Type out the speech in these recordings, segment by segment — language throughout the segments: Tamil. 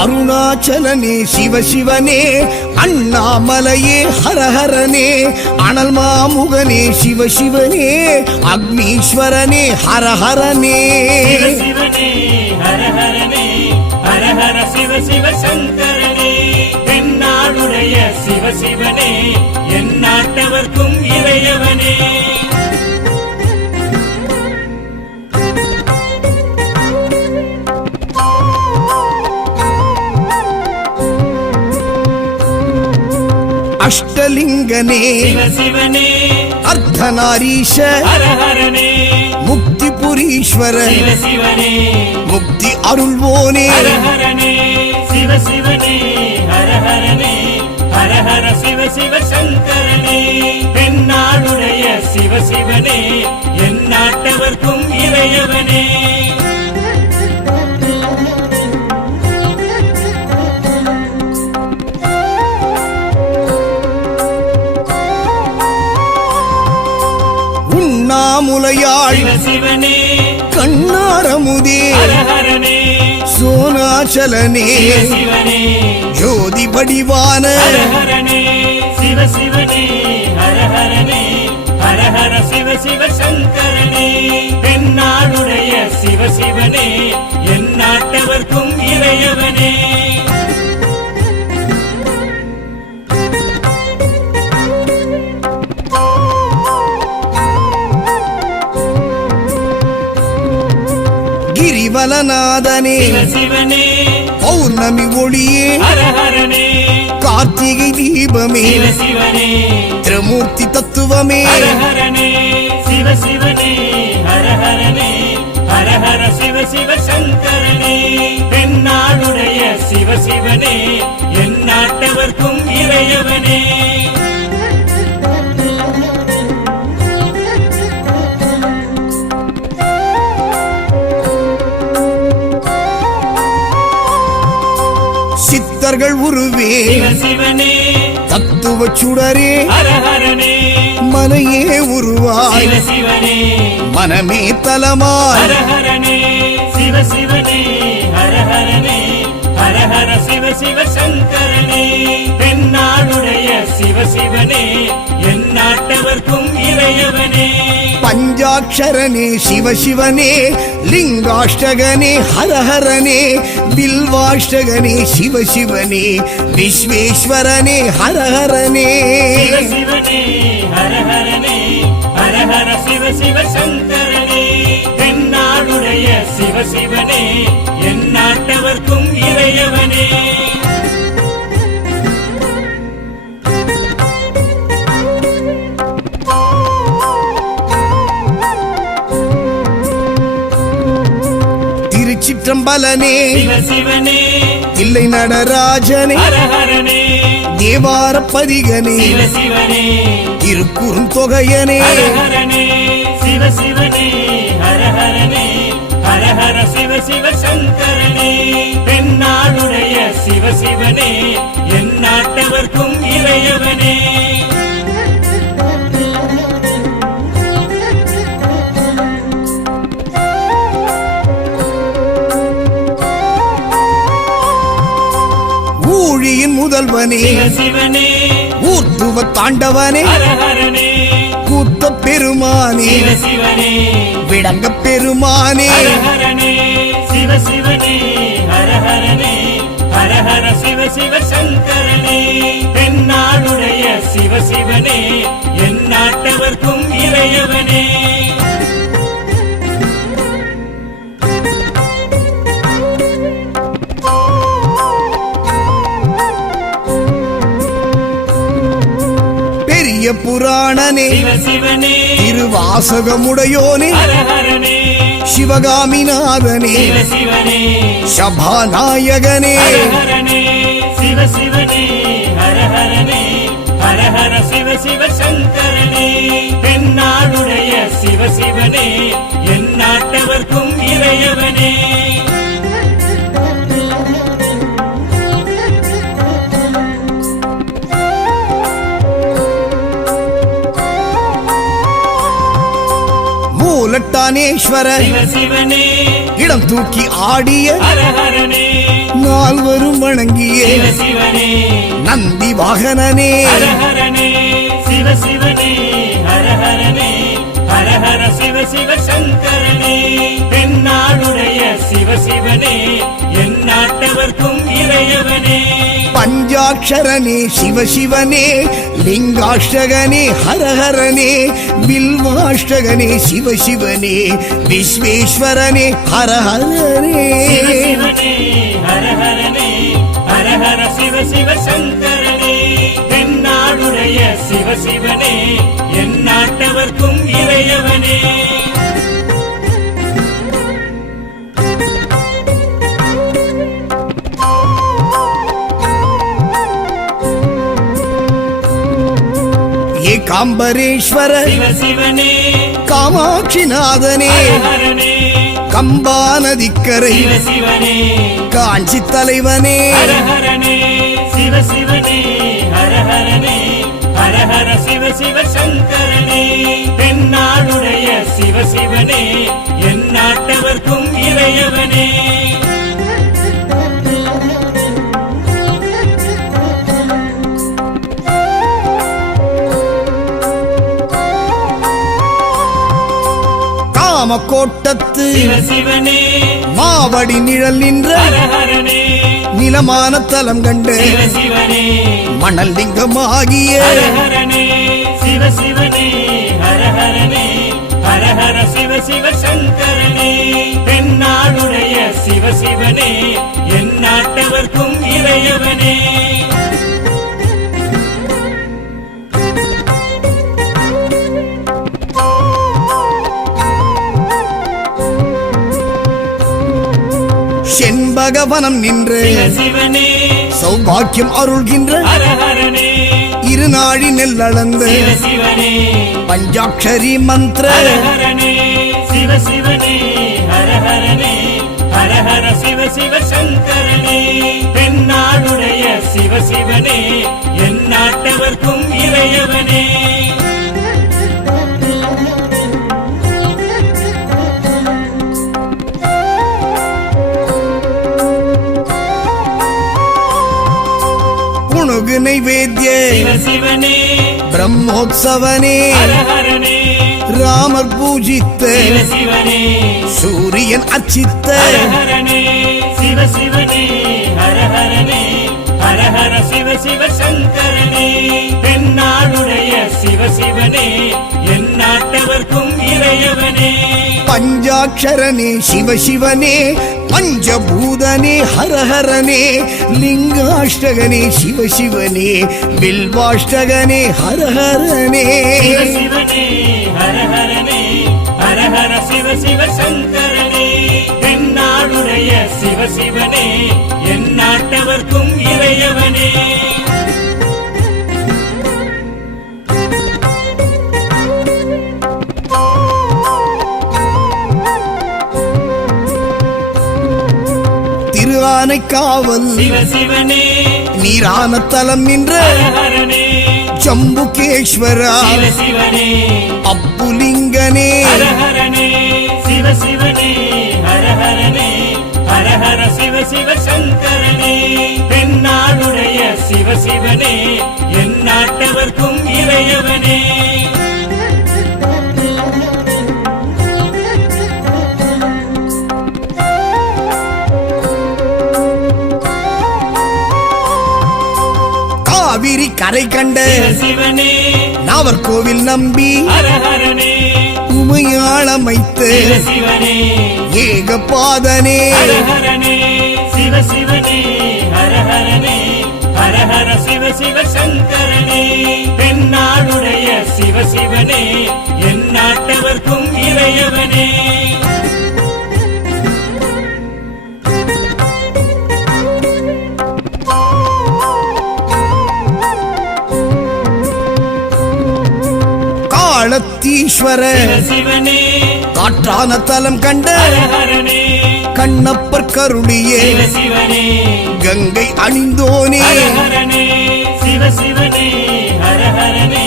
அருணாச்சலனே சிவசிவனே, அண்ணாமலையே ஹரஹரனே, அனல் மாமுகனே சிவசிவனே, அக்னீஸ்வரனே ஹரஹரனே. சிவசிவனே ஹரஹரனே, ஹரஹர சிவ சிவ சங்கரனே, தென்னாடுடைய சிவசிவனே, என் நாட்டவர்க்கும் இறையவனே. அஷ்டலிங்கனே சிவசிவனே, அர்த்தநாரீஷ ஹரஹரனே, முக்திபுரீஸ்வர சிவசிவனே, முக்தி அருள்வோனே. ஹரஹரனே சிவசிவனே, ஹரஹரனே, ஹரஹர சிவ சிவ சங்கரனே, தென்னாடுடைய சிவசிவனே, என் நாட்டவர்க்கும் இறையவனே. உண்ணாமுலையாள் சிவசிவனே, கண்ணாரமுதே ஹரஹரனே, சோனாச்சலனே சிவசிவனே, ஜோதி வடிவான ஹரஹரனே சிவசிவனே, ஹரஹரனே, ஹரஹர சிவ சிவ சங்கரனே, தென்னாடுடைய சிவசிவனே, என் நாட்டவர்க்கும் இறையவனே. கிரிவலநாதனே சிவசிவனே, பௌர்ணமி ஒளியே ஹரஹரனே, கார்த்திகை தீபமே சிவசிவனே, திரிமூர்த்தி தத்துவமே. ஹரஹரனே சிவசிவனே, ஹரஹரனே, ஹரஹர சிவ சிவ சங்கரனே, தென்னாடுடைய சிவசிவனே, என் நாட்டவர்க்கும் இறையவனே. சித்தர்கள் உருவே சிவசிவனே, தத்துவ சுடரே ஹரஹரனே, மனையே உருவாய் சிவசிவனே, மனமே தலமாய். ஹரஹரனே சிவசிவனே, ஹரஹரனே, ஹரஹர சிவ சிவ சங்கரனே, தென்னாடுடைய சிவசிவனே, என் நாட்டவர்க்கும் இறையவனே. பஞ்சாட்சரனே சிவசிவனே, லிங்காஷ்டகனே ஹரஹரனே, பில்வாஷ்டகனே சிவசிவனே, விஸ்வேஸ்வரனே ஹரஹரனே. சிவசிவனே, ஹரஹரனே, ஹரஹர சிவ சிவ சங்கரனே, தென்னாடுடைய சிவசிவனே, என் நாட்டவர்க்கும் இறையவனே. திருச்சிற்றம்பலனே சிவசிவனே, தில்லை நடராஜனே, ஹரஹரனே, தேவாரப்பதிகனே, சிவசிவனே, திருக்குறுந்தொகையனே. ஹரஹரனே சிவசிவனே, ஹரஹரனே, ஹரஹர சிவ சிவ சங்கரனே, தென்னாடுடைய சிவசிவனே, என் நாட்டவர்க்கும் இறையவனே. ஊழியின் முதல்வனே சிவசிவனே, ஊர்த்துவ தாண்டவனே, ஹரஹரனே, கூத்த பெருமானே, சிவசிவனே, விடங்க பெருமானே. ஹரஹரனே சிவசிவனே, ஹரஹரனே, ஹரஹர சிவ சிவ சங்கரனே, தென்னாடுடைய சிவசிவனே, என் நாட்டவர்க்கும் இறையவனே. பெரிய புராணனே சிவசிவனே, திருவாசகமுடையோனே, ஹரஹரனே, சிவகாமிநாதனே, சிவசிவனே, சபாநாயகனே. ஹரஹரனே சிவசிவனே, ஹரஹரனே, ஹரஹர சிவ சிவ சங்கரனே, தென்னாடுடைய சிவனே என் நாட்டவர்க்கும் இறையவனே மூலட்டானேஸ்வர சிவனே இடம் தூக்கி ஆடிய ஹரஹரனே நால்வரும் வணங்கிய சிவனே நந்தி வாகனனே ஹரஹரனே சிவனே ஹரஹரனே ஹரஹர சிவ சங்கரனே தென்னாடுடைய சிவனே என் நாட்டவர்க்கும் இறையவனே பஞ்சாட்சரனே சிவனே லிங்காஷ்டகனே ஹரஹரனே பில்வாஷ்டகனே சிவனே விஸ்வேஸ்வரனே ஹரஹரனே சிவனே ஹரஹரனே ஹரஹர சிவ சங்கரனே தென்னாடுடைய சிவனே என் நாட்டவர்க்கும் இறையவனே ஏகாம்பரேஸ்வர சிவனே காமாட்சிநாதனே ஹரஹரனே கம்பா நதிக்கரை சிவனே காஞ்சி தலைவனே ஹரஹரனே சிவனே ஹரஹரனே ஹரஹர சிவ சங்கரனே தென்னாடுடைய சிவனே என் நாட்டவர்க்கும் இறையவனே காமக்கோட்டத்து சிவனே மாவடி நிழல் நின்ற ஹரஹரனே நிலமான தலம் கண்டு சிவனே மணல் லிங்கமாகிய ஹரஹரனே சிவனே ஹரஹரனே ஹரஹர சிவ சங்கரனே தென்னாடுடைய சிவனே என் நாட்டவர்க்கும் இறையவனே செண்பகவனம் நின்று சிவனே சௌபாக்கியம் அருள்கின்ற ஹரஹரனே இருநாழி நெல்லளந்து சிவனே பஞ்சாட்சரி மந்திர ஹரஹரனே சிவனே ஹரஹரனே ஹரஹர சிவ சங்கரனே தென்னாடுடைய சிவனே என் நாட்டவர்க்கும் இறையவனே புணுகு நைவேத்திய சிவனே பிரம்மோத்சவனே ஹரஹரனே ராமர் பூஜித்த சிவனே சூரியன் அர்ச்சித்த ஹரஹரனே சிவனே ஹரஹரனே ஹரஹர சிவ சங்கரனே தென்னாடுடைய சிவனே என் நாட்டவர்க்கும் இறையவனே பஞ்சாட்சரனே சிவனே பஞ்சபூதனே ஹரஹரனே லிங்காஷ்டகனே சிவனே பில்வாஷ்டகனே ஹரஹரனே சிவனே ஹரஹரனே ஹரஹர சிவ சங்கரனே தென்னாடுடைய சிவனே என் நாட்டவர்க்கும் இறையவனே திருஆனைக்காவல் சிவனே நீரான தலம் நின்ற ஹரஹரனே ஜம்புகேஸ்வரா சிவனே அப்புலிங்கனே ஹரஹரனே சிவனே ஹரஹரனே ஹரஹர சிவ சங்கரனே தென்னாடுடைய சிவனே என் நாட்டவர்க்கும் இறையவனே காவிரி கரை கண்ட சிவனே நாவர்கோவில் நம்பி ஹரஹரனே உமையாளமைத்து சிவனே ஏகபாதனே ஹரஹரனே சிவனே ஹரஹரனே ஹரஹர சிவ சங்கரனே தென்னாடுடைய சிவனே என் நாட்டவர்க்கும் இறையவனே ஈஸ்வர சிவ சிவனே காற்றான தலம் கண்ட ஹரஹரனே கண்ணப்பர் கருணியே சிவ சிவனே கங்கை அணிந்தோனே ஹரஹரனே சிவ சிவனே ஹரஹரனே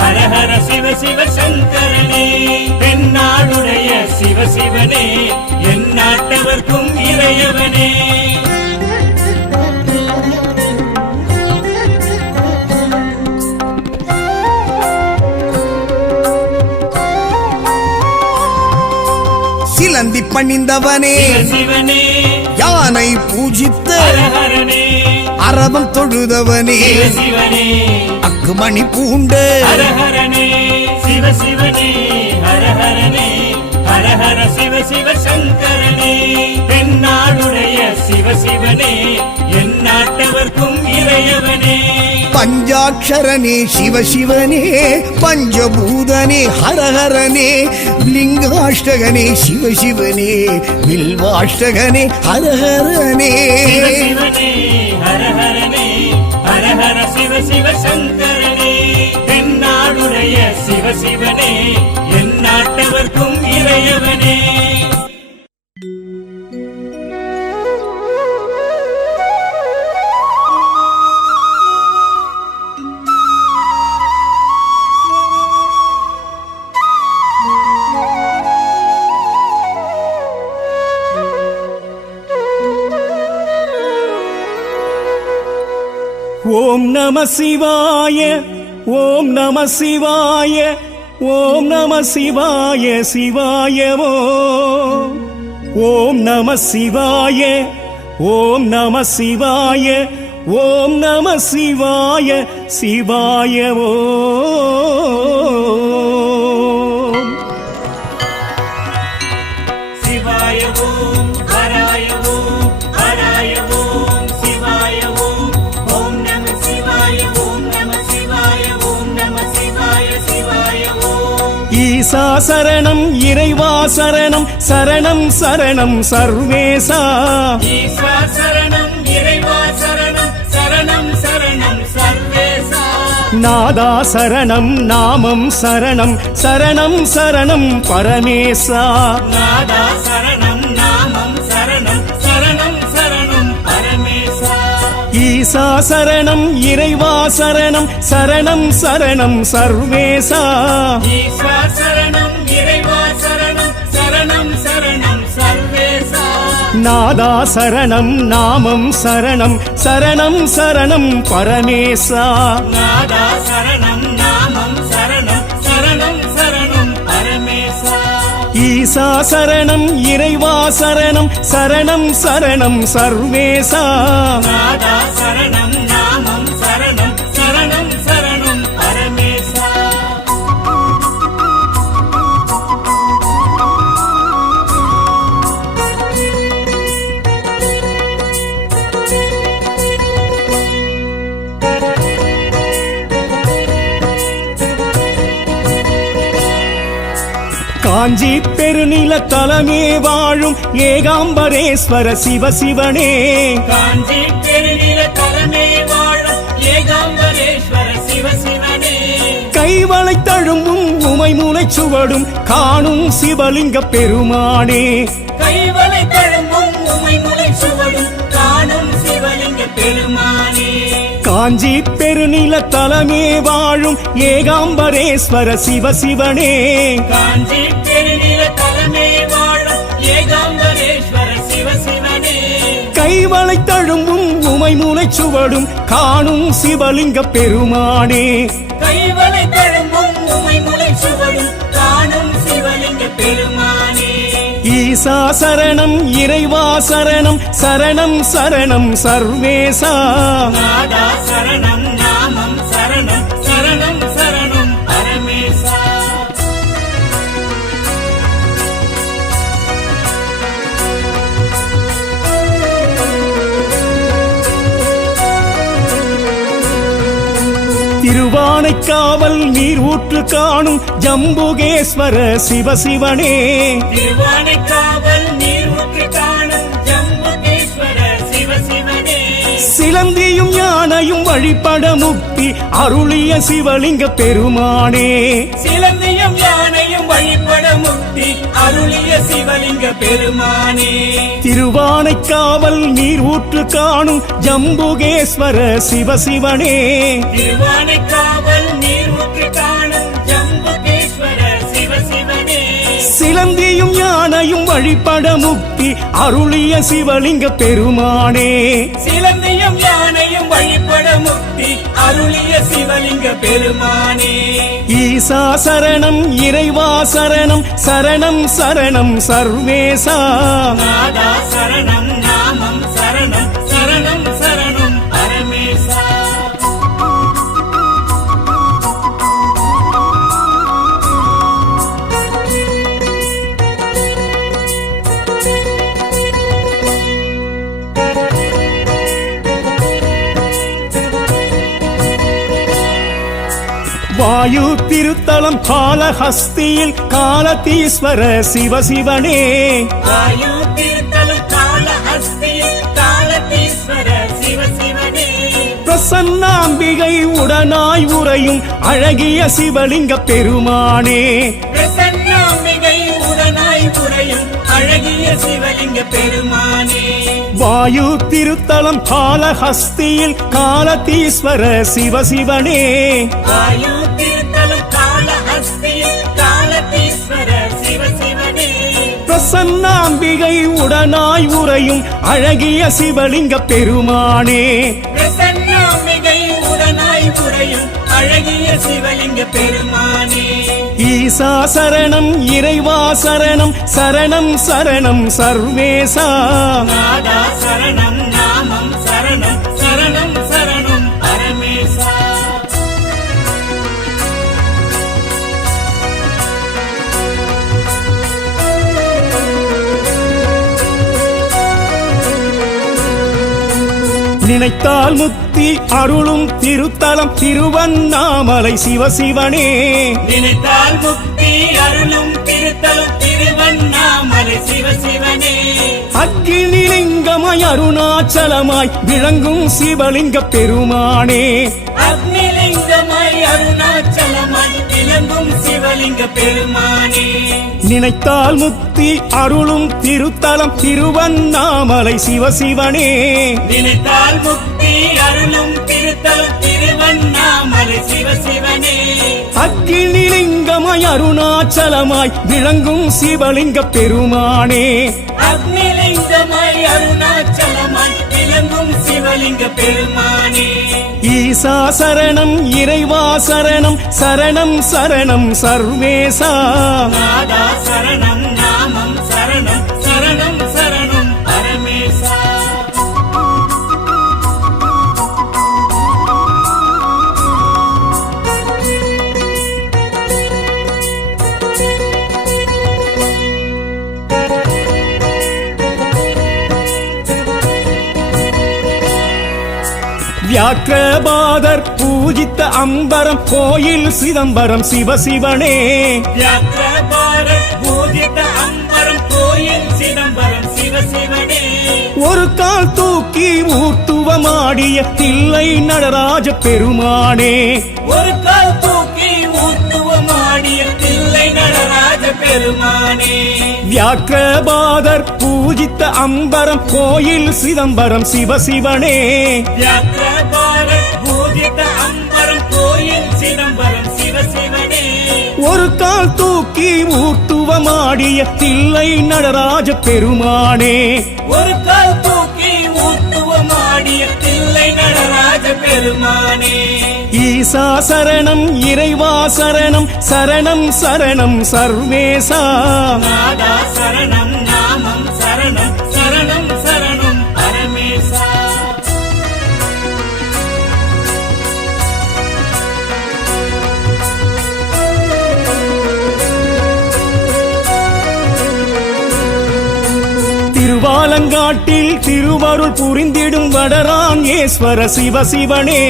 ஹரஹர சிவ சிவ சங்கரனே தென்னாடுடைய சிவ சிவனே எந்நாட்டவர்க்கும் இறையவனே சிலந்தி பணிந்தவனே சிவ சிவனே யானை பூஜித்த ஹரஹரனே அரவம் தொழுதவனே சிவ சிவனே அக்குமணி பூண்ட ஹரஹரனே சிவ சிவனே ஹரஹரனே ஹரஹர சிவ சிவ சங்கரனே தென்னாடுடைய சிவ சிவனே எந்நாட்டவர்க்கும் இறையவனே பஞ்சாட்சரனே சிவ சிவனே பஞ்சபூதனே ஹரஹரனே லிங்காஷ்டகனே சிவ சிவனே வில்வாஷ்டகனே ஹரஹரனே சிவ சிவனே ஹரஹரனே ஹரஹர சிவ சிவ சங்கரனே தென்னாடுடைய சிவ சிவனே எந்நாட்டவர்க்கும் இறையவனே ஓம் நம சிவாய ஓம் நம சிவாய ஓம் நம சிவாய சிவாயவோ ஓம் நம சிவாய ஓம் நம சிவாய ஓம் நம சிவாய சிவாயவோ சிவாய ஓம் ஹராய ஓம் ஹராய ஓம் சிவாய ஓம் ஓம் நம சிவாய ஓம் நம சிவாய ஓம் நம சிவாய சிவாய ஓம் ஈசா சரணம் இறைவா சரணம் சரணம் சரணம் சர்வேசா ஈஸ்வா சரணம் இறைவா சரணம் சரணம் சரணம் சர்வேசா நாதா சரணம் நாமம் சரணம் சரணம் சரணம் பரமேசா நாதா சரணம் நாமம் சரணம் சரணம் சரணம் பரமேசா ஈசா சரணம் இறைவா சரணம் சரணம் சரணம் சர்வேசா ஈஸ்வா சரணம் இறைவா சரணம் சரணம் சரணம் சர்வேசா நாதா சரணம் நாமம் சரணம் சரணம் சரணம் பரமேசா நாதா சரணம் நாமம் சரணம் சரணம் சரணம் பரமேசா ஈசா சரணம் இறைவா சரணம் சரணம் சரணம் சர்வேசா நாதா சரணம் நாமம் சரணம் சரணம் சரணம் பரமேசா காஞ்சி பெருநில தலமே வாழும் ஏகாம்பரேஸ்வர சிவ சிவனே காஞ்சி பெருநில தலைமை வாழும் ஏகாம்பரேஸ்வர சிவ சிவனே கைவளை தழும்பும் உமை மூளைச் சுவடும் காணும் சிவலிங்க பெருமானே கைவளை தழும்பும் உமை முளை சுவடும் காணும் சிவலிங்க பெருமானே காஞ்சி பெருநில தலமே வாழும் ஏகாம்பரேஸ்வர சிவ சிவனே காஞ்சி பெருநில தலைமை வாழும் ஏகாம்பரேஸ்வர சிவ சிவனே கைவளை தழும்பும் உமை மூளைச் சுவடும் காணும் சிவலிங்க பெருமானே கைவளை தழும்பும் உமை முளை சுவடும் காணும் சிவலிங்க பெருமானே ஈசா சரணம் இறைவா சரணம் சரணம் சரணம் சர்வேசா நாதா சரணம் நாமம் சரணம் சரணம் சரணம் பரமேசா திருவானைக்காவல் நீர் ஊற்று காணும் ஜம்புகேஸ்வர சிவ சிவனே திருவானைக்காவல் நீர் ஊற்று காணும் ஜம்புகேஸ்வர சிவ சிவனே சிலந்தியும் யானையும் வழிபட முக்தி அருளிய சிவலிங்க பெருமானே சிலந்தியம் அருளிய சிவலிங்க பெருமானே திருவானைக்காவல் நீர் ஊற்று காணும் ஜம்புகேஸ்வர சிவசிவனே திருவானைக்காவல் நீர் ஊற்று காணும் ஜம்புகேஸ்வர சிவசிவனே சிலந்தியும் யானையும் வழிபட முக்தி அருளிய சிவலிங்க பெருமானே சிலந்தியும் யானையும் வழிபட முக்தி அருளிய சிவலிங்க பெருமானே ஈசா சரணம் இறைவா சரணம் சரணம் சரணம் சர்வேசா நாதா சரணம் நாமம் சரணம் சரணம் சரணம் பரமேசா வாயு திருத்தலம் காலஹஸ்தியில் காலதீஸ்வர சிவசிவனே வாயு தீர்த்தலும் காலஹஸ்தியில் காலதீஸ்வர சிவசிவனே பிரசன்னாம்பிகை உடனாய் உறையும் அழகிய சிவலிங்க பெருமானே பிரசன்னாம்பிகை உடனாய் புரையும் அழகிய சிவலிங்க பெருமானே வாயு திருத்தலம் காலஹஸ்தியில் காலதீஸ்வர சிவசிவனே வாயு தீர்த்தலும் காலஹஸ்தியில் காலதீஸ்வர சிவசிவனே பிரசன்னாம்பிகை உடனாய் உறையும் அழகிய சிவலிங்க பெருமானே பிரசன்னாம்பிகை உடனாய் புரையும் அழகிய சிவலிங்க பெருமானே ஈசா சரணம் இறைவா சரணம் சரணம் சரணம் சர்வேசா நாதா சரணம் நாமம் சரணம் சரணம் சரணம் பரமேசா நினைத்தால் முக்தி அருளும் திருத்தலம் திருவண்ணாமலை சிவசிவனே நினைத்தால் முக்தி அருளும் திருத்தலம் திருவண்ணாமலை சிவசிவனே அக்னிலிங்கமாய் அருணாச்சலமாய் விளங்கும் சிவலிங்க பெருமானே அக்னிலிங்கமாய் அருணாச்சலமாய் விளங்கும் சிவலிங்க பெருமானே நினைத்தால் முக்தி அருளும் திருத்தலம் திருவண்ணாமலை சிவசிவனே நினைத்தால் முக்தி அருளும் திருத்தலம் திருவண்ணாமலை சிவசிவனே அக்னிலிங்கமாய் அருணாச்சலமாய் விளங்கும் சிவலிங்க பெருமானே அக்னிலிங்கமாய் அருணாச்சலமாய் விளங்கும் சிவலிங்க பெருமானே ஈசா சரணம் இறைவா சரணம் சரணம் சரணம் சர்வேசா நாதா சரணம் நாமம் சரணம் சரணம் சரணம் பரமேசா வியாக்கிரபாதர் பூஜித்த அம்பரம் கோயில் சிதம்பரம் சிவசிவனே வியாக்கிரபாரத் பூஜித அம்பரம் கோயில் சிதம்பரம் சிவசிவனே ஒரு கால் தூக்கி ஊர்த்துவமாடிய தில்லை நடராஜ பெருமானே ஒரு கால் தூக்கி ஊத்துவமாடிய தில்லை நடராஜ பெருமானே வியாக்கிரபாதர் பூஜித்த அம்பரம் கோயில் சிதம்பரம் சிவசிவனே வியாக்கிரபாரத் பூஜித அம்பரம் கோயில் சிதம்பரம் சிவசிவனே ஒரு கால் தூக்கி ஊர்த்துவமாடிய தில்லை நடராஜ பெருமானே ஒரு கால் தூக்கி ஊத்துவமாடிய தில்லை நடராஜ பெருமானே ஈசா சரணம் இறைவா சரணம் சரணம் சரணம் சர்வேசா நாதா சரணம் நாமம் சரணம் சரணம் சரணம் பரமேசா திருவாலங்காட்டில் திருவருள் புரிந்திடும் வடராங்கேஸ்வர சிவசிவனே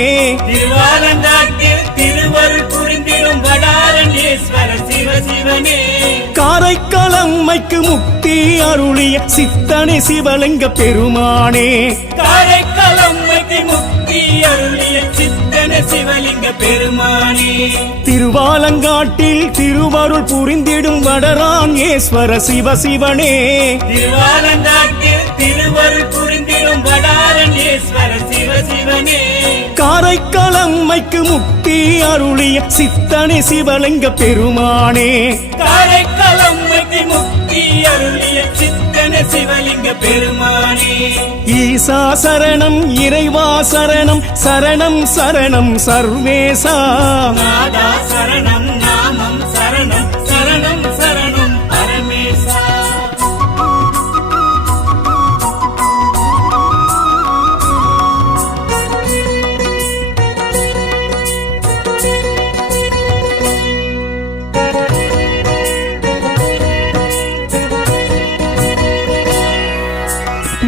திருவாலங்காட்டில் திருவருள் புரிந்திடும் வடாரண்யேஸ்வர சிவசிவனே காரைக்காலம்மைக்கு முக்தி அருளிய சித்தனை சிவலிங்க பெருமானே காரைக்காலம்மைக்கு முக்தி முக்தி அருளிய சித்தன சிவலிங்க பெருமானே திருவாலங்காட்டில் திருவருள் புரிந்திடும் வடராங்கேஸ்வர சிவசிவனே திருவாலங்காட்டில் திருவருள் புரிந்திடும் வடாரண்யேஸ்வர சிவசிவனே காரைக்கால் அம்மைக்கு முக்தி அருளிய சித்தனே சிவலிங்க பெருமானே காரைக்கால் அம்மைக்கு முக்தி அருளிய சித்தன சிவலிங்க பெருமானே ஈசா சரணம் இறைவா சரணம் சரணம் சரணம் சர்வேசா நாதா சரணம் நாமம் சரணம் சரணம் சரணம் பரமேசா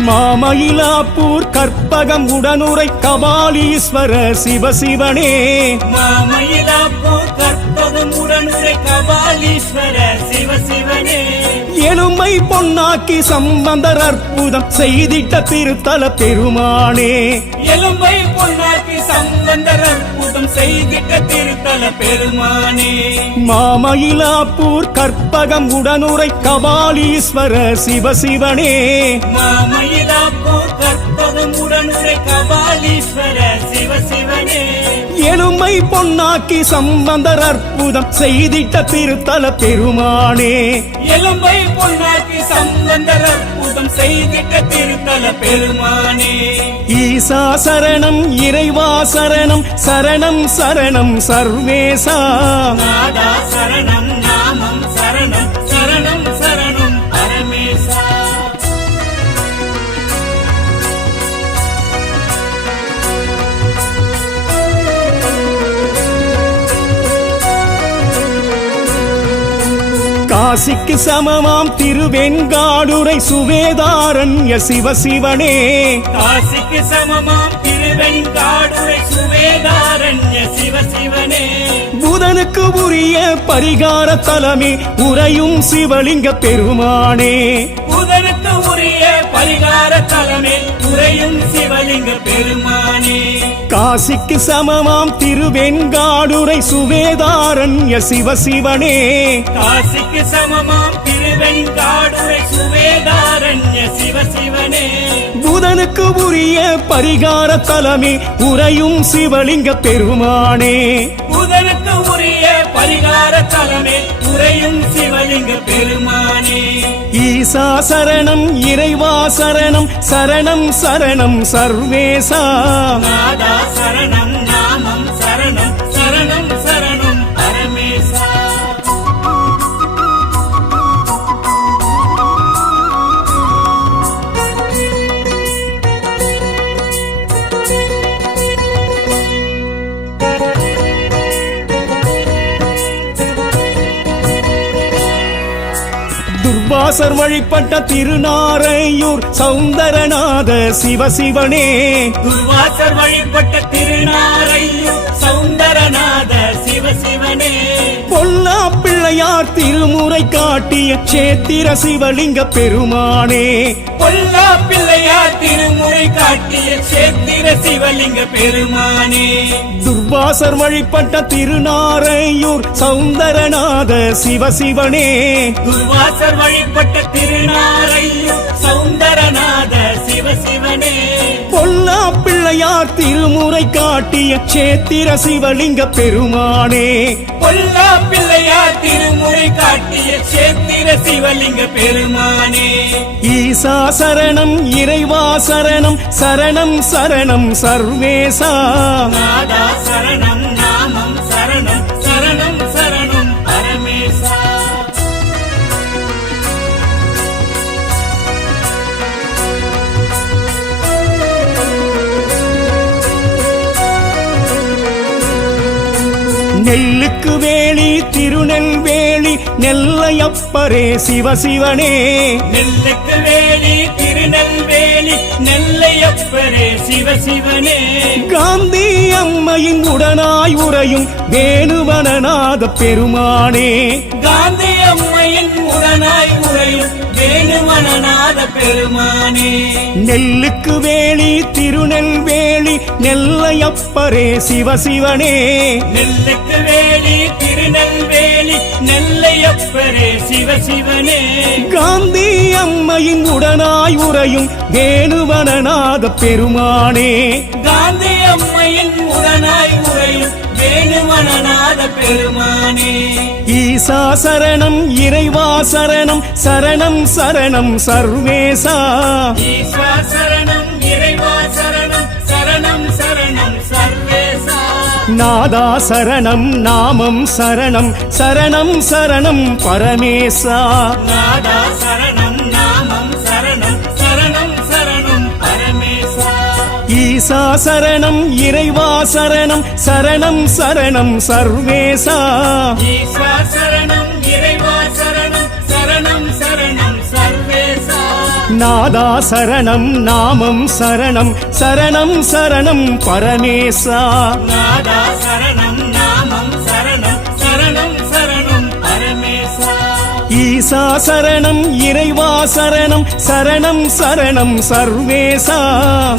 மாமயிலாப்பூர் கற்பகம் உடனுரை கபாலீஸ்வர சிவசிவனே மாமயிலாப்பூர் கற்பகம் உடனுரை கபாலீஸ்வர சிவசிவனே எலும்பை பொன்னாக்கி சம்பந்தர் அற்புதம் செய்திட்ட திருத்தல பெருமானே எலும்பை பொன்னாக்கி சம்பந்தர் அற்புதம் செய்திட்ட திருத்தல பெருமானே மாமயிலாப்பூர் கற்பகம் உடனுரை கபாலீஸ்வர சிவசிவனே மாமயிலாப்பூர் கற்பகம் உடனுரை கபாலீஸ்வர சிவசிவனே எலும்பை பொன்னாக்கி சம்பந்தர் அற்புதம் செய்திட்ட திருத்தல பெருமானே எலும்பை பொன்னாக்கி சம்பந்தர் அற்புதம் செய்திட்ட திருத்தல பெருமானே ஈசா சரணம் இறைவா சரணம் சரணம் சரணம் சர்வேசா நாதா சரணம் நாமம் சரணம் சரணம் சரணம் பரமேசா காசிக்கு சமமாம் திருவெண்காடுரை சுவேதாரண்ய சிவசிவனே காசிக்கு சமமாம் திருவெண்காடுரை சுவேதாரண்ய சிவசிவனே புதனுக்கு உரிய பரிகார தலமே உறையும் சிவலிங்க பெருமானே புதனுக்கு உரிய பரிகார தலமே உறையும் சிவலிங்க பெருமானே காசிக்கு சமமாம் திருவெண்காடுரை சுவேதாரண்ய சிவசிவனே காசிக்கு சமமாம் திருவெண்காடுரை சுவேதாரண்ய சிவசிவனே புதனுக்கு உரிய பரிகார தலமே உறையும் சிவலிங்க பெருமானே புதனுக்கு உரிய பரிகார தலமே உறையும் சிவலிங்க பெருமானே ஈசா சரணம் இறைவா சரணம் சரணம் சரணம் சர்வேசா நாதா சரணம் நாமம் சரணம் சரணம் சரணம் பரமேசா துர்வாசர் வழிபட்ட திருநாரையூர் சௌந்தரநாத சிவசிவனே துர்வாசர் வழிபட்ட திருநாரையூர் சௌந்தரநாத சிவசிவனே பொல்லா பிள்ளையார் திருமுறை காட்டிய சேத்திர சிவலிங்க பெருமானே பொல்லா பிள்ளையார் திருமுறை காட்டிய சேத்திர சிவலிங்க பெருமானே துர்வாசர் வழிபட்ட திருநாரையூர் சௌந்தரநாத சிவசிவனே துர்வாசர் வழிபட்ட திருநாரையூர் சௌந்தரநாத சிவசிவனே பொல்லா பிள்ளையார் திருமுறை காட்டிய சேத்திர சிவலிங்க பெருமானே பொல்லா பிள்ளையார் திருமுறை காட்டிய சேத்திர சிவலிங்க பெருமானே ஈசா சரணம் இறைவா சரணம் சரணம் சரணம் சர்வேசா நாதா சரணம் நாமம் சரணம் சரணம் சரணம் பரமேசா நெல்லுக்கு வேலி திருநெல்வேலி நெல்லையப்பரே சிவசிவனே நெல்லுக்கு வேலி திருநெல்வேலி நெல்லையப்பரே சிவசிவனே காந்தி அம்மையின் உடனாய் உறையும் வேணுவனநாத பெருமானே காந்தி அம்மையின் உடனாய் உரை உறையும் வேணுமனநாத பெருமானே. நெல்லுக்கு வேலி திருநெல்வேலி நெல்லையப்பரே சிவசிவனே. நெல்லுக்கு வேலி திருநெல்வேலி நெல்லையப்பரே சிவசிவனே. காந்தி அம்மையின் உடனாய் உறையும் வேணுவனநாத பெருமானே. காந்தி அம்மையின் உடனாய் உறையும் வேணுமனநாத பெருமானே. ஈசா சரணம் இறைவா சரணம் சரணம் சரணம் சர்வேசா. ஈஸ்வா சரணம் இறைவா சரணம் சரணம் சரணம் சர்வேசா. நாதா சரணம் நாமம் சரணம் சரணம் சரணம் பரமேசா. நாதா சரணம் நாமம் சரணம் சரணம் சரணம் பரமேசா. ஈசா சரணம் இறைவா சரணம் சரணம் சரணம் சர்வேசா. ஈஸ்வா சரணம் இறைவா சரணம் சரணம் சரணம் சர்வேசா. நாதா சரணம் நாமம் சரணம் சரணம் சரணம் பரமேசா. நாதா சரணம் நாமம் சரணம் சரணம் சரணம் பரமேசா. ஈசா சரணம் இறைவா சரணம் சரணம் சரணம் சர்வேசா.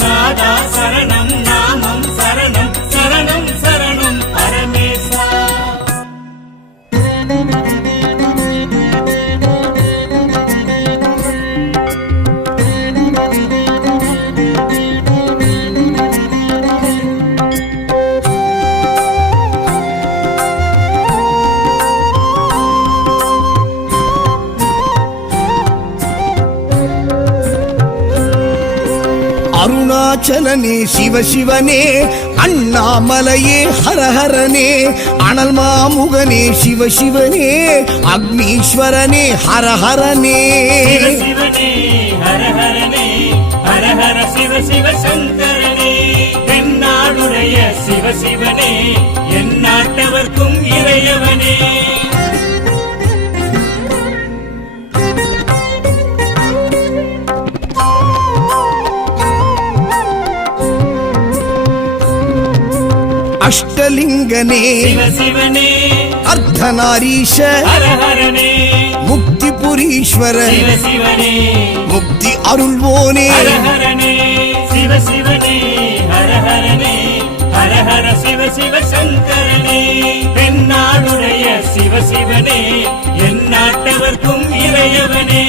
நாதா சரணம் நாமம் சரணம் சரணம் சரணம் பரமேசா. அருணாச்சலனே சிவசிவனே அண்ணாமலையே ஹரஹரனே அனல் மாமுகனே சிவசிவனே அக்னீஸ்வரனே ஹரஹரனே. சிவசிவனே ஹரஹரனே ஹரஹர சிவ சிவ சங்கரனே. தென்னாடுடைய சிவசிவனே எந்நாட்டவர்க்கும் இறையவனே. அஷ்டலிங்கனே சிவசிவனே அர்த்தநாரீஷ ஹரஹரனே முக்திபுரீஸ்வர சிவசிவனே முக்தி அருள்வோனே. ஹரஹரனே சிவசிவனே ஹரஹரனே ஹரஹர சிவ சிவ சங்கரனே. தென்னாடுடைய சிவசிவனே எந்நாட்டவர்க்கும் இறையவனே.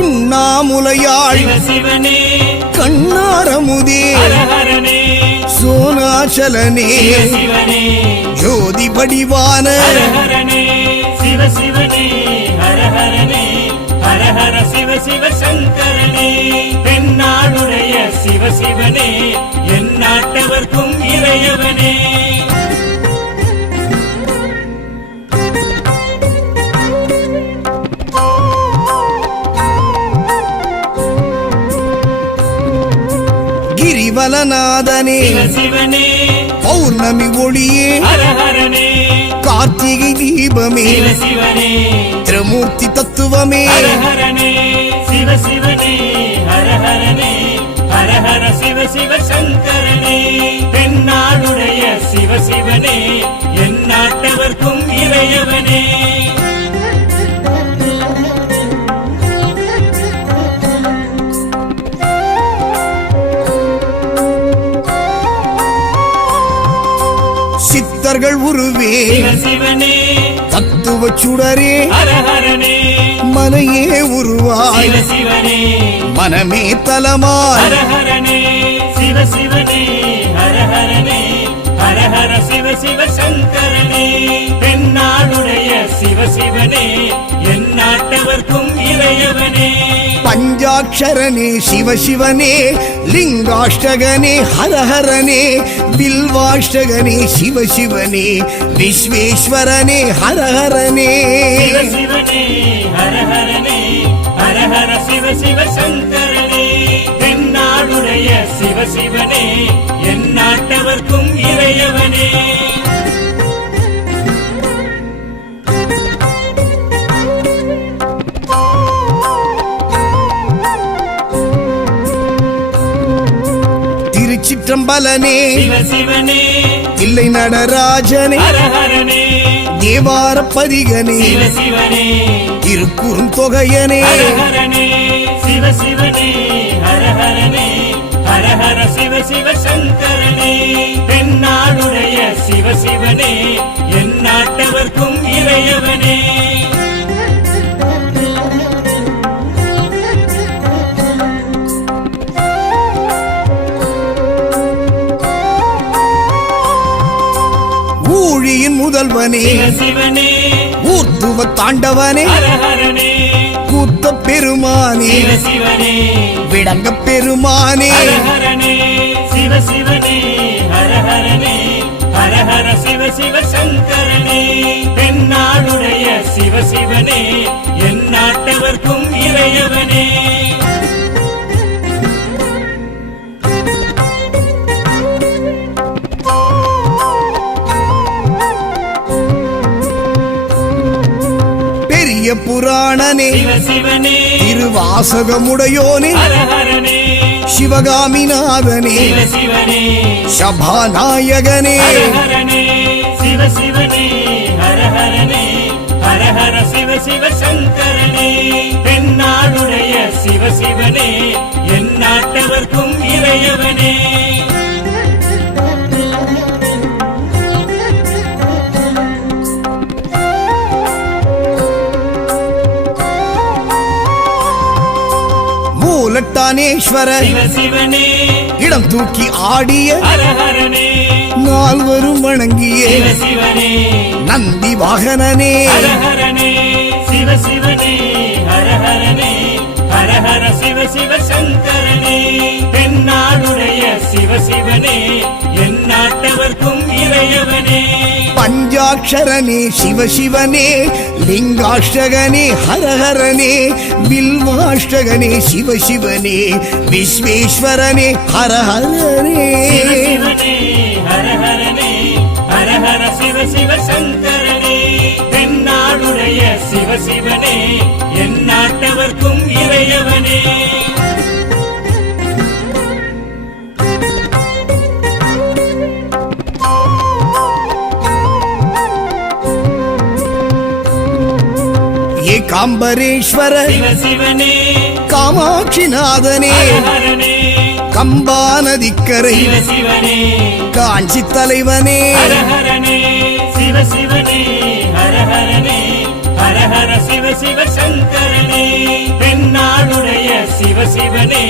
உண்ணாமுலையாள் சிவசிவனே கண்ணாரமுதே ஹரஹரனே சோனாச்சலனே சிவசிவனே ஜோதி வடிவான ஹரஹரனே சிவசிவனே ஹரஹரனே ஹரஹர சிவ சிவ சங்கரனே. தென்னாடுடைய சிவசிவனே எந்நாட்டவர்க்கும் இறையவனே. கிரிவலநாதனே சிவசிவனே பௌர்ணமி ஒளியே ஹரஹரனே கார்த்திகை தீபமே சிவசிவனே திரிமூர்த்தி தத்துவமே. ஹரஹரனே சிவசிவனே ஹரஹரனே ஹரஹர சிவ சிவ சங்கரனே. தென்னாடுடைய சிவசிவனே எந்நாட்டவர்க்கும் இறையவனே. சித்தர்கள் உருவே சிவசிவனே தத்துவ சுடரே ஹரஹரனே மனையே உருவாய் சிவசிவனே மனமே தலமாய். ஹரஹரனே சிவசிவனே ஹரஹரனே ஹரஹர சிவ சிவ சங்கரனே. தென்னாடுடைய சிவசிவனே எந்நாட்டவர்க்கும் இறையவனே. பஞ்சாட்சரனே சிவசிவனே லிங்காஷ்டகனே ஹரஹரனே பில்வாஷ்டகனே சிவசிவனே விஸ்வேஸ்வரனே ஹரஹரனே. சிவசிவனே ஹரஹரனே ஹரஹர சிவ சிவ சங்கரனே. தென்னாடுடைய சிவசிவனே எந்நாட்டவர்க்கும் இறையவனே. திருச்சிற்றம்பலனே சிவ சிவனே இல்லை நடராஜனே ஹர ஹரனே தேவார பதிகனே சிவ சிவனே திருக்குறும் தொகையனே ஹர ஹரனே சிவ சிவனே ஹர ஹரனே ஹர ஹர சிவ சிவ சங்கரனே தென்னாடுடைய சிவ சிவனே என் நாட்டவர்க்கும் இறையவனே ஊழியின் முதல்வனே சிவ சிவனே ஊர்த்துவ தாண்டவனே ஹர ஹரனே கூத்த பெருமானே சிவ சிவனே விடங்க பெருமானே ஹர ஹரனே சிவ சிவனே ஹர ஹரனே ஹர ஹர சிவ சிவ சங்கரனே தென்னாடுடைய சிவ சிவனே என் நாட்டவர்க்கும் இறையவனே பெரிய புராணனே சிவ சிவனே திருவாசகமுடையோனே ஹர ஹரனே சிவகாமிநாதனே சிவ சிவனே சபாநாயகனே ஹர ஹரனே சிவ சிவனே ஹர ஹரனே ஹர ஹர சிவ சிவ சங்கரனே தென்னாடுடைய சிவ சிவனே என் நாட்டவர்க்கும் இறையவனே மூலட்டானேஸ்வர சிவ சிவனே இடம் தூக்கி ஆடிய ஹர ஹரனே நால்வரும் வணங்கிய சிவ சிவனே நந்தி வாகனனே ஹர ஹரனே சிவ சிவனே ஹர ஹரனே ஹர ஹர சிவ சிவ சங்கரனே தென்னாடுடைய சிவ சிவனே என் நாட்டவர்க்கும் இறையவனே பஞ்சாட்சரனே சிவசிவனே லிங்காஷ்டகனே ஹரஹரனே பில்வாஷ்டகனே சிவசிவனே விஸ்வேஸ்வரனே ஹரஹரனே சிவ சிவனே ஹர ஹரனே ஹர ஹர சிவ சிவ சங்கரனே தென்னாடுடைய சிவ சிவனே என் நாட்டவர்க்கும் இறையவனே ஏகாம்பரேஸ்வர சிவ சிவனே காமாட்சிநாதனே ஹர ஹரனே கம்பா நதிக்கரை சிவ சிவனே காஞ்சி தலைவனே ஹர ஹரனே சிவ சிவனே ஹர ஹரனே ஹர ஹர சிவ சிவ சங்கரனே தென்னாடுடைய சிவ சிவனே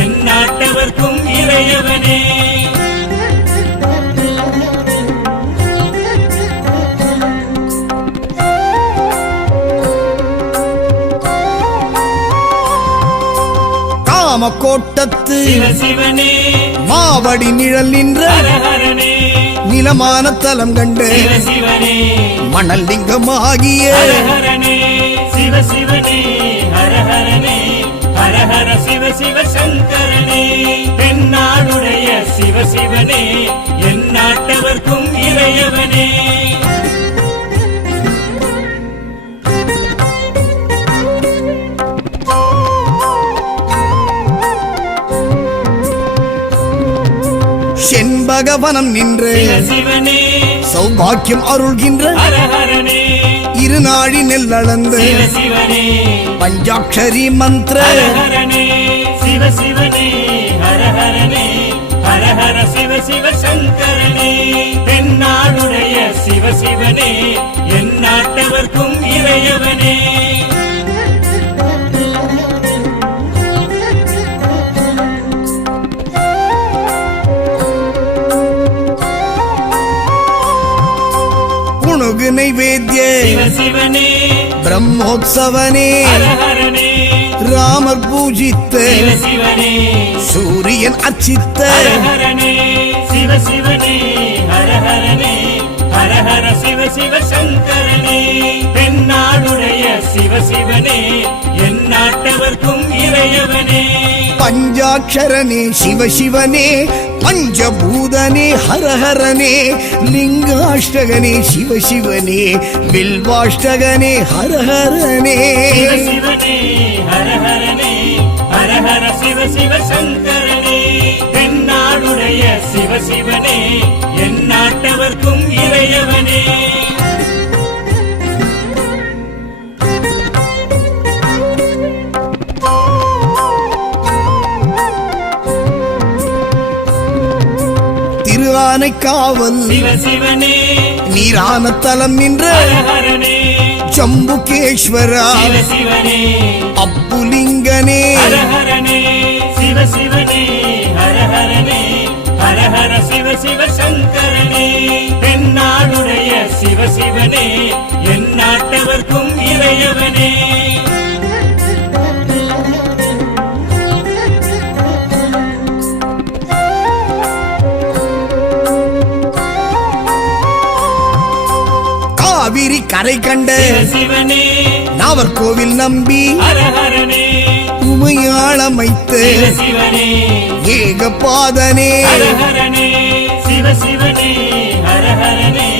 என் நாட்டவர்க்கும் இறையவனே காமக்கோட்டத்து சிவ சிவனே மாவடி நிழல் நின்ற ஹர ஹரனே நிலமான தலம் கண்டு சிவ சிவனே மணல் லிங்கமாகிய ஹர ஹரனே சிவ சிவனே ஹர ஹரனே ஹர ஹர சிவ சிவ சங்கரனே தென்னாடுடைய சிவ சிவனே என் நாட்டவர்க்கும் இறையவனே செண்பகவனம் நின்று சிவ சிவனே சௌபாக்கியம் அருள்கின்ற ஹர ஹரனே இருநாழி நெல்லளந்து சிவ சிவனே பஞ்சாட்சரி மந்திர ஹர ஹரனே சிவ சிவனே ஹர ஹரனே ஹர ஹர சிவ சிவ சங்கரனே தென்னாடுடைய சிவ சிவனே என் நாட்டவர்க்கும் இறையவனே புணுகு நைவேத்திய சிவ சிவனே பிரம்மோத்சவனே ஹர ஹரனே ராமர் பூஜித்த சிவ சிவனே சூரியன் அர்ச்சித்த ஹர ஹரனே சிவ சிவனே ஹர ஹரனே ஹர ஹர சிவ சிவ சங்கரனே தென்னாடுடைய சிவ சிவனே என் நாட்டவர்க்கும் இறையவனே பஞ்சாட்சரனே சிவசிவனே பஞ்சபூதனே ஹரஹரனே லிங்காஷ்டகனே சிவசிவனே வில்வாஷ்டகனே ஹரஹரனே சிவ சிவனே ஹர ஹரனே ஹர ஹர சிவ சிவ சங்கரனே தென்னாடுடைய தென்னாடுடைய சிவசிவனே என் நாட்டவர்க்கும் இறையவனே திரு ஆனைக்காவல் சிவசிவனே நீரான தலம் நின்ற ஹரஹரனே ஜம்புகேஸ்வரா சிவசிவனே அப்புலிங்கனே ஹரஹரனே சிவசிவனே ஹரஹரனே ஹரஹர சிவசிவ சங்கரனே தென்னாடுடைய சிவசிவனே என் நாட்டவர்க்கும் இறையவனே காவிரி கரை கண்ட சிவசிவனே நாவர்கோவில் நம்பி ஹரஹரனே உமையாளமைத்து சிவசிவனே ஏகபாதனே ஹரஹரனே சிவசிவனே ஹரஹரனே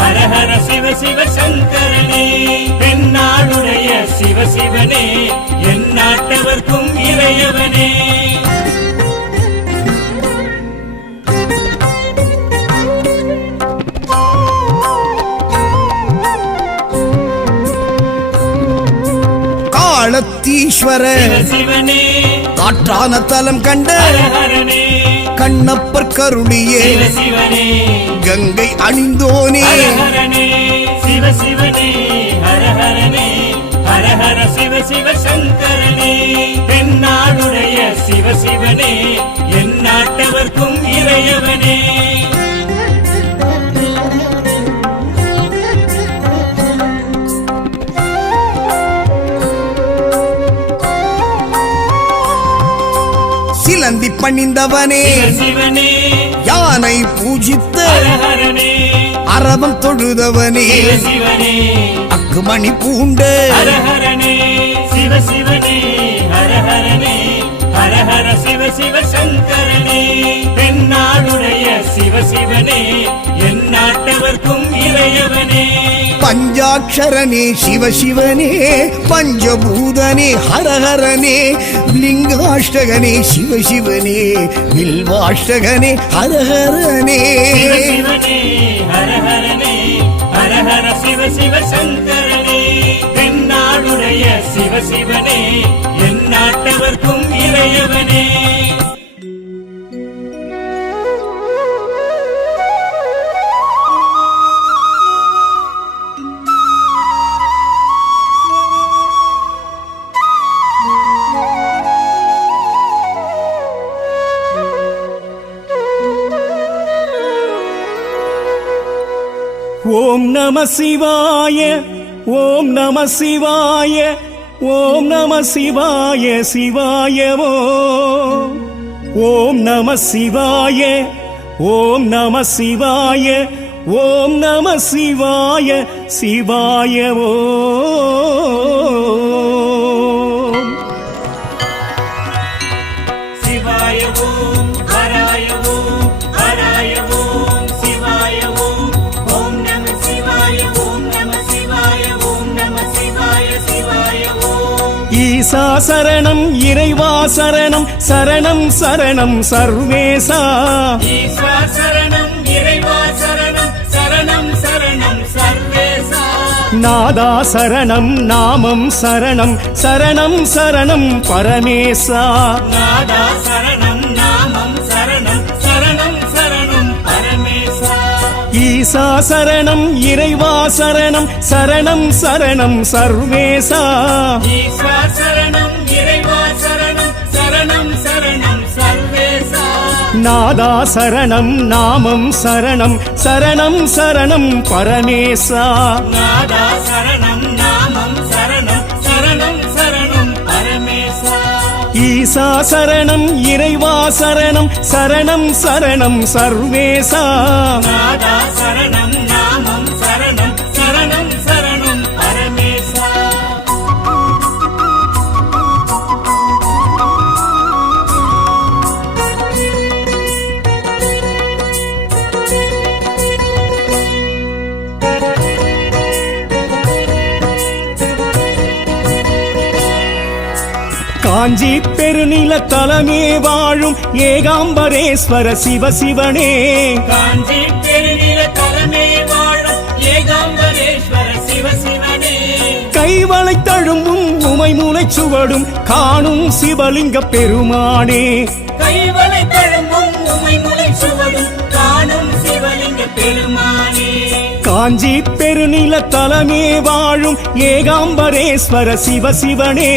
ஹரஹர சிவசிவ சங்கரனே தென்னாடுடைய சிவசிவனே என் நாட்டவர்க்கும் இறையவனே காலத்தீஸ்வர சிவசிவனே காற்றான தலம் கண்ட ஹரஹரனே கண்ணப்பர் கருளியே சிவசிவனே கங்கை அணிந்தோனே ஹரஹரனே சிவசிவனே ஹரஹரனே ஹரஹர சிவசிவ சங்கரனே தென்னாடுடைய சிவசிவனே என் நாட்டவர்க்கும் இறையவனே சிலந்தி பணிந்தவனே சிவசிவனே யானை பூஜித்த ஹரஹரனே அரவம் தொழுதவனே சிவசிவனே அக்குமணி பூண்ட ஹரஹரனே சிவசிவனே ஹரஹரனே ஹரஹர சிவசிவ சங்கரனே தென்னாடுடைய சிவசிவனே என் நாட்டவர்க்கும் இறையவனே பஞ்சாட்சரனே சிவசிவனே பஞ்சபூதனே ஹரஹரனே லிங்காஷ்டகனே சிவசிவனே வில்வாஷ்டகனே ஹரஹரனே சிவசிவனே ஹரஹரனே ஹரஹர சிவசிவ சங்கரனே தென்னாடுடைய சிவசிவனே என் நாட்டவர்க்கும் இறையவனே ஓம் நம சிவாய ஓம் நம சிவாய ஓம் நம சிவாய சிவாயவோ ஓம் நம சிவாய ஓம் நம சிவாய ஓம் நம சிவாய சிவாயவோ சிவாய ஓம் ஹராய ஓம் ஹராய ஓம் சிவாய ஓம் ஓம் நம சிவாய ஓம் நம சிவாய ஓம் நம சிவாய சிவாய ஓம் ஈசா சரணம் இறைவா சரணம் சரணம் சரணம் சர்வேசா ஈஸ்வர சரணம் இறைவா சரணம் சரணம் சரணம் சர்வேசா நாதா சரணம் நாமம் சரணம் சரணம் சரணம் பரமேசா நாதா சரணம் நாமம் சரணம் சரணம் சரணம் பரமேசா ஈசா சரணம் இறைவா சரணம் சரணம் சரணம் சர்வேசா ஈஸ்வர சரணம் இறைவா சரணம் சரணம் சரணம் சர்வேசா நாதா சரணம் நாமம் சரணம் சரணம் சரணம் பரமேசா நாதா சரணம் நாமம் சரணம் சரணம் சரணம் பரமேசா ஈசா சரணம் இறைவா சரணம் சரணம் சரணம் சர்வேசா நாதா சரணம் நாமம் சரணம் சரணம் சரணம் பரமேசா காஞ்சி பெருநில தலமே வாழும் ஏகாம்பரேஸ்வர சிவசிவனே காஞ்சி பெருநில தலமே வாழும் ஏகாம்பரேஸ்வர சிவசிவனே கைவளை தழும்பும் உமை மூளைச் சுவடும் காணும் சிவலிங்க பெருமானே கைவளை தழும்பும் உமை முளை சுவடும் காணும் சிவலிங்க பெருமானே காஞ்சி பெருநில தலமே வாழும் ஏகாம்பரேஸ்வர சிவசிவனே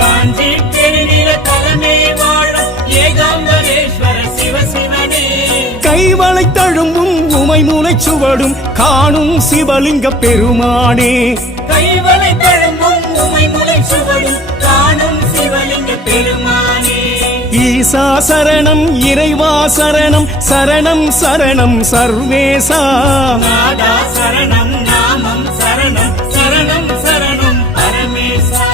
காஞ்சி பெருநில தலமே வாழும் ஏகாம்பரேஸ்வர சிவசிவனே கைவளை தழும்பும் உமை மூளைச் சுவடும் காணும் சிவலிங்க பெருமானே கைவளை தழும்பும் உமை முளை சுவடும் காணும் சிவலிங்க பெருமானே ஈசா சரணம் இறைவா சரணம் சரணம் சரணம் சர்வேசா நாதா சரணம் நாமம் சரணம் சரணம் சரணம் பரமேசா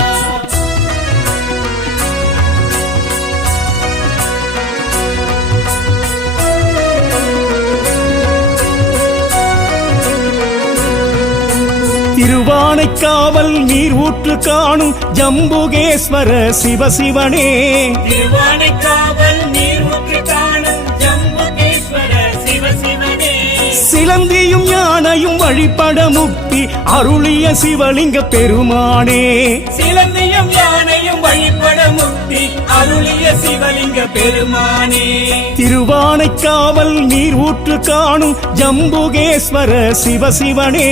திருவானைக்காவல் நீர் ஊற்று காணும் ஜம்புகேஸ்வர சிவசிவனே திருவானைக்காவல் நீர் ஊற்று காணும் ஜம்புகேஸ்வர சிவசிவனே சிலந்தியும் யானையும் வழிபட முக்தி அருளிய சிவலிங்க பெருமானே சிலந்தியும் யானையும் வழிபட முக்தி அருளிய சிவலிங்க பெருமானே திருவானைக்காவல் நீர் ஊற்று காணும் ஜம்புகேஸ்வர சிவசிவனே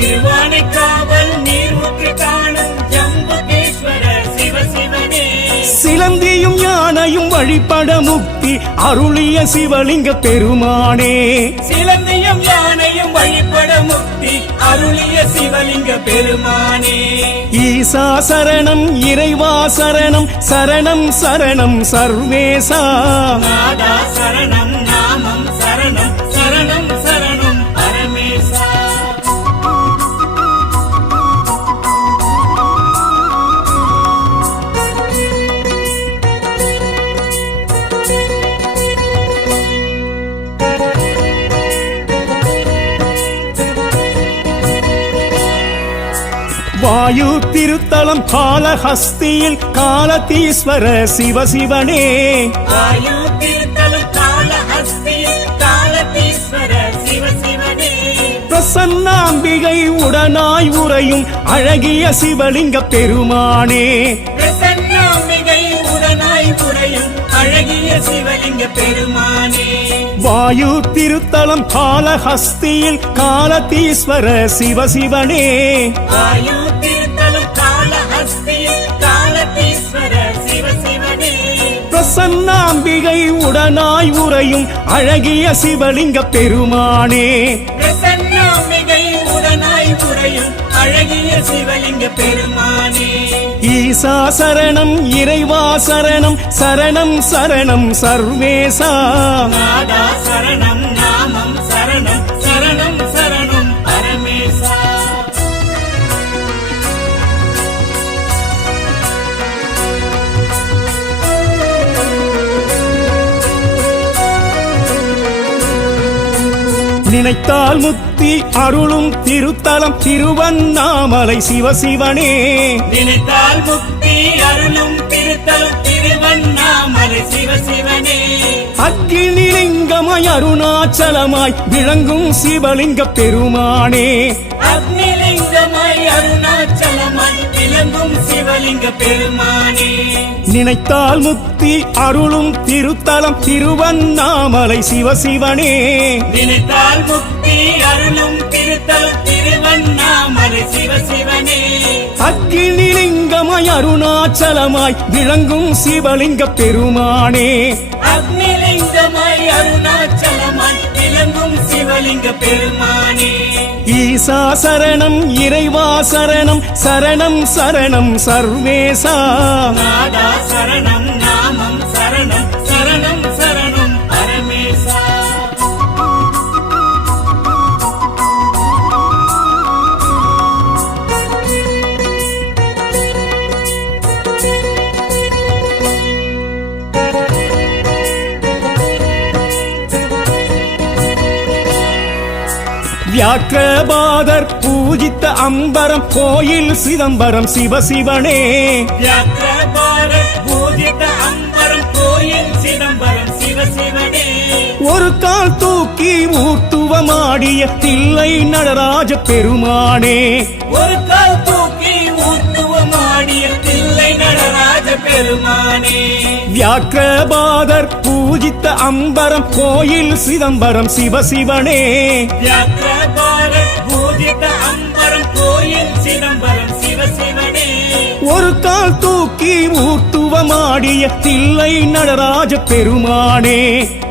திருவானைக்காவல் நீர் ஊற்று காணும் ஜம்புகேஸ்வர சிவசிவனே சிலந்தியும் யானையும் வழிபட முக்தி அருளிய சிவலிங்க பெருமானே சிலந்தியும் யானையும் வழிபட முக்தி அருளிய சிவலிங்க பெருமானே ஈசா சரணம் இறைவா சரணம் சரணம் சரணம் சர்வேசா நாதா சரணம் நாமம் சரணம் சரணம் சரணம் பரமேசா வாயு திருத்தலம் காலஹஸ்தியில் காலதீஸ்வர சிவசிவனே வாயு திருத்தலம் காலஹஸ்தியில் காலதீஸ்வர சிவசிவனே பிரசன்னாம்பிகை உடனாய் உறையும் அழகிய சிவலிங்க பெருமானே பிரசன்னாம்பிகை உடனாய் உறையும் அழகிய சிவலிங்க பெருமானே வாயு திருத்தலம் காலஹஸ்தியில் காலதீஸ்வர சிவசிவனே வாயு திருத்தலம் காலஹஸ்தியில் காலதீஸ்வர சிவசிவனே பிரசன்னாம்பிகை உடனாய் உறையும் அழகிய சிவலிங்க பெருமானே பிரசன்னாம்பிகை உடனாய் உறையும் அழகிய சிவலிங்க பெருமானே ஈசா சரணம் இறைவா சரணம் சரணம் சரணம் சர்வேசா நாதா சரணம் நாமம் சரணம் சரணம் சரணம் பரமேசா நினைத்தால் முக்தி அருளும் திருத்தலம் திருவண்ணாமலை சிவசிவனே நினைத்தால் முக்தி அருளும் திருத்தலம் திருவண்ணாமலை சிவசிவனே அக்னிலிங்கமாய் அருணாச்சலமாய் விளங்கும் சிவலிங்க பெருமானே அக்னிலிங்கமாய் அருணாச்சலமாய் விளங்கும் சிவலிங்க பெருமானே நினைத்தால் முக்தி அருளும் திருத்தலம் திருவண்ணாமலை சிவசிவனே நினைத்தால் முக்தி அருளும் திருத்தலம் திருவண்ணாமலை சிவசிவனே அக்னிலிங்கமாய் அருணாச்சலமாய் விளங்கும் சிவலிங்க பெருமானே அக்னிலிங்கமாய் அருணாச்சலமாய் விளங்கும் சிவலிங்க பெருமானே ஈசா சரணம் இறைவா சரணம் சரணம் சரணம் சர்வேசா நாதா சரணம் நாமம் சரணம் சரணம் சரணம் பரமேசா வியாக்கிரபாதர் பூஜித்த அம்பரம் கோயில் சிதம்பரம் சிவசிவனே வியாக்கிரபாரத் பூஜித்த தூக்கி ஊர்த்துவமாடிய தில்லை நடராஜ பெருமானே ஒரு கால் தூக்கி ஊத்துவமாடிய தில்லை நடராஜ பெருமானே வியாக்கிரபாதர் பூஜித்த அம்பரம் கோயில் சிதம்பரம் சிவசிவனே வியாக்கிரபாரத் பூஜித அம்பரம் கோயில் சிதம்பரம் சிவசிவனே ஒரு கால் தூக்கி ஊர்த்துவமாடிய தில்லை நடராஜ பெருமானே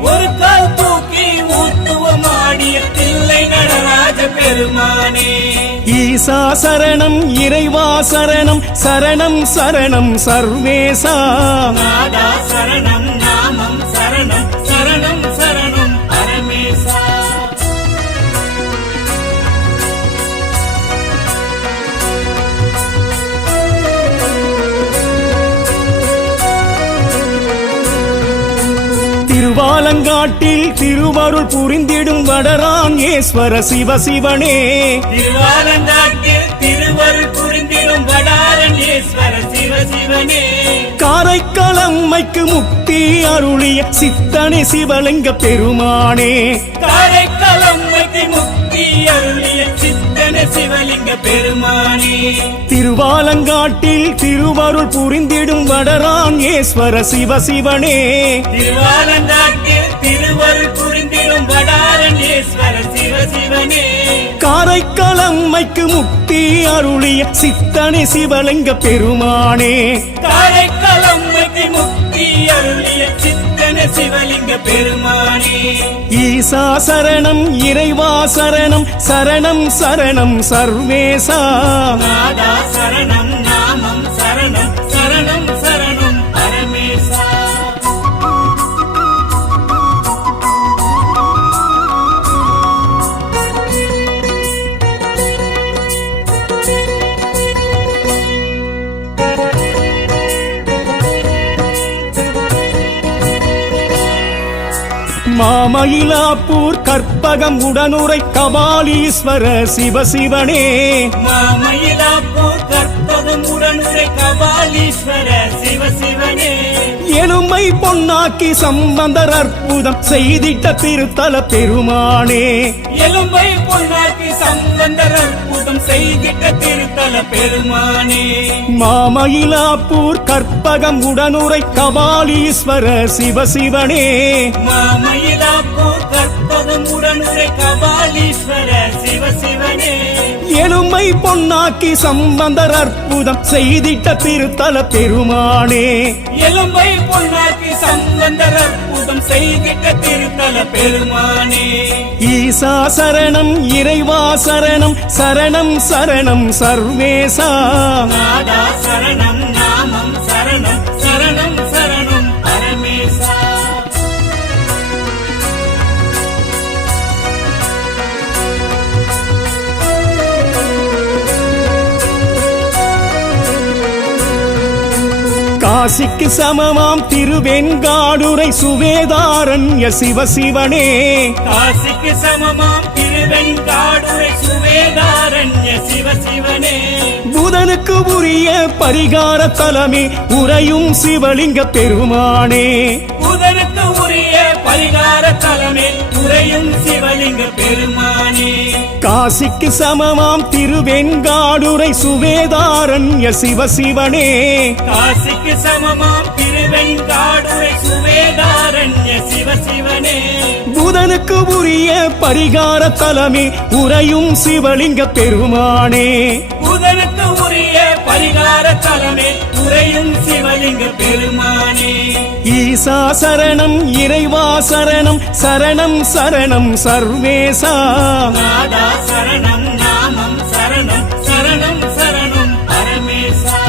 ஒரு கால் தூக்கி ஊத்துவமாடிய தில்லை நடராஜ பெருமானே ஈசா சரணம் இறைவா சரணம் சரணம் சரணம் சர்வேசா நாதா சரணம் நாமம் சரணம் சரணம் சரணம் பரமேசா திருவாலங்காட்டில் திருவருள் புரிந்திடும் வடராங்கேஸ்வர சிவசிவனே திருவாலங்காட்டில் திருவருள் புரிந்திடும் வடாரண்யேஸ்வர சிவசிவனே காரைக்காலம்மைக்கு முக்தி அருளிய சித்தனே சிவலிங்க பெருமானே காரைக்காலம்மைக்கு முக்தி அருளிய சித்தன சிவலிங்க பெருமானே திருவாலங்காட்டில் திருவருள் புரிந்திடும் வடராங்கேஸ்வர சிவசிவனே திருவாலங்காட்டில் திருவருள் புரிந்திடும் வடாரண்யேஸ்வர சிவசிவனே காரைக்காலம்மைக்கு முக்தி அருளிய சித்தனே சிவலிங்க பெருமானே காரைக்காலம்மைக்கு முக்தி அருளிய சித்தன சிவலிங்க பெருமானே ஈசா சரணம் இறைவா சரணம் சரணம் சரணம் சர்வேசா நாதா சரணம் நாமம் சரணம் சரணம் சரணம் பரமேசா மாமயிலாப்பூர் கற்பகம் உடனுரை கபாலீஸ்வர சிவசிவனே மாமயிலாப்பூர் கற்பகம் உடனுரை கபாலீஸ்வர சிவசிவனே எலும்பை பொன்னாக்கி சம்பந்தர் அற்புதம் செய்திட்ட திருத்தல பெருமானே எலும்பை பொன்னாக்கி சம்பந்தர் அற்புதம் செய்திட்ட திருத்தல பெருமானே மாமயிலாப்பூர் கற்பகம் உடனுரை கபாலீஸ்வர சிவசிவனே மாமயிலாப்பூர் கற்பகம் உடனுரை கபாலீஸ்வர சிவசிவனே எலும்பை பொன்னாக்கி சம்பந்தர் அற்புதம் செய்திட்ட திருத்தல பெருமானே எலும்பை பொன்னாக்கி சம்பந்தர் அற்புதம் செய்திட்ட திருத்தல பெருமானே ஈசா சரணம் இறைவா சரணம் சரணம் சரணம் சர்வேசா நாதா சரணம் நாமம் சரணம் சரணம் சரணம் பரமேசா காசிக்கு சமமாம் திருவெண்காடுரை சுவேதாரண்ய சிவசிவனே காசிக்கு சமமாம் திருவெண்காடுரை சுவேதாரண்ய சிவசிவனே புதனுக்கு உரிய பரிகார தலமே உறையும் சிவலிங்க பெருமானே புதனுக்கு உரிய பரிகார தலமே உறையும் சிவலிங்க பெருமானே காசிக்கு சமமாம் திருவெண்காடுரை சுவேதாரண்ய சிவசிவனே காசிக்கு சமமாம் திருவெண்காடுரை சுவேதாரண்ய சிவசிவனே புதனுக்கு உரிய பரிகார தலமே உறையும் சிவலிங்க பெருமானே புதனுக்கு உரிய பரிகார தலமே உறையும் சிவலிங்க பெருமானே ஈசா சரணம் இறைவா சரணம் சரணம் சரணம் சர்வேசா நாதா சரணம் நாமம் சரணம் சரணம் சரணம் பரமேசா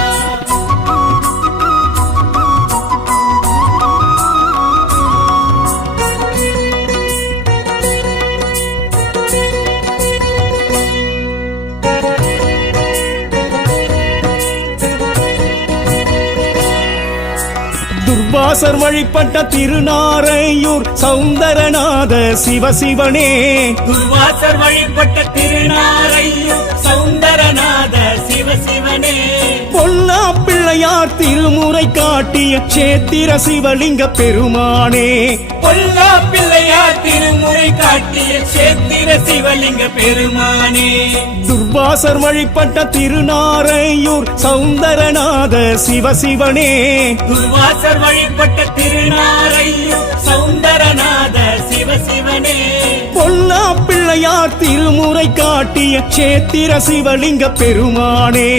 துர்வாசர் வழிபட்ட திருநாரையூர் சௌந்தரநாத சிவசிவனே துர்வாசர் வழிபட்ட திருநாரையூர் சௌந்தரநாத சிவசிவனே பொல்லா பிள்ளை பிள்ளையார் திருமுறை காட்டிய சேத்திர சிவலிங்க பெருமானே பொல்லா பிள்ளையார் திருமுறை காட்டிய சேத்திர சிவலிங்க பெருமானே துர்வாசர் வழிபட்ட திருநாரையூர் சௌந்தரநாத சிவசிவனே துர்வாசர் வழிபட்ட திருநாரையூர் சௌந்தரநாத சிவசிவனே பொல்லா பிள்ளையார் திருமுறை காட்டிய சேத்திர சிவலிங்க பெருமானே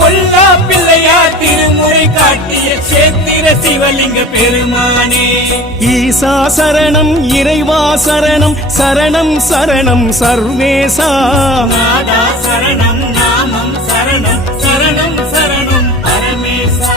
பொல்லா பிள்ளையார் திருமுறை காட்டிய சேத்திர சிவலிங்க பெருமானே ஈசா சரணம் இறைவா சரணம் சரணம் சரணம் சர்வேசா நாதா சரணம் நாமம் சரணம் சரணம் சரணம் பரமேசா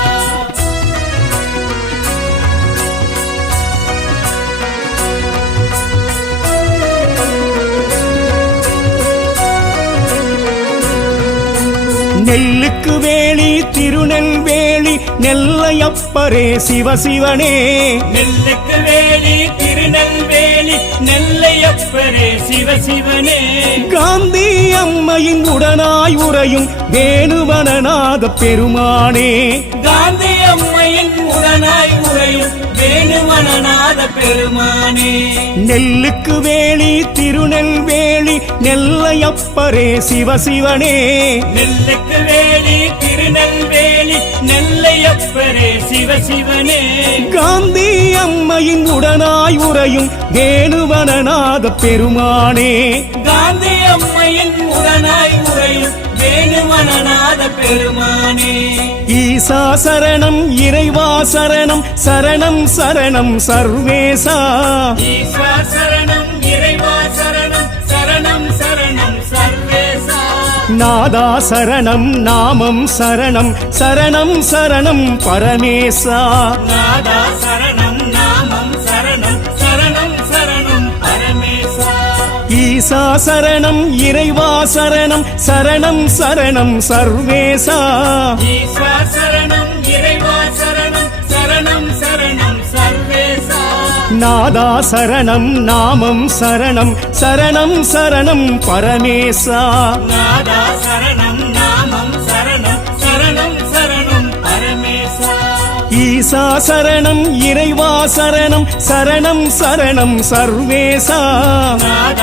நெல்லுக்கு வேலி திருநெல்வேலி நெல்லையப்பரே சிவசிவனே நெல்லுக்கு வேலி திருநெல்வேலி நெல்லையப்பரே சிவசிவனே காந்தி அம்மையின் உடனாய் உறையும் வேணுவனநாத பெருமானே காந்தி அம்மையின் உடனாய் உறையும் வேணுவனநாத பெருமானே நெல்லுக்கு வேலி திருநெல்வேலி நெல்லையப்பரே சிவசிவனே நெல்லுக்கு வேலி திருநெல்வேலி நெல்லையப்பரே சிவசிவனே காந்தி அம்மையின் உடனாய் உறையும் வேணுவனநாத பெருமானே காந்தி அம்மையின் உடனாய் உறையும் வேணுவனநாத பெருமானே ஈசா சரணம் இறைவா சரணம் சரணம் சரணம் சர்வேசா ஈஸ்வர சரணம் இறைவா சரணம் சரணம் சரணம் சர்வேசா நாதா சரணம் நாமம் சரணம் சரணம் சரணம் பரமேசா நாதா சரணம் நாமம் சரணம் சரணம் சரணம் பரமேசா ஈசா சரணம் இறைவா சரணம் சரணம் சரணம் சர்வேசா ஈஸ்வர சரணம் இறைவா சரணம் சரணம் சரணம் சர்வேசா நாதா சரணம் நாமம் சரணம் சரணம் சரணம் பரமேசா நாதா சரணம் நாமம் சரணம் சரணம் சரணம் பரமேசா ஈசா சரணம் இறைவா சரணம் சரணம் சரணம் சர்வேசா நாதா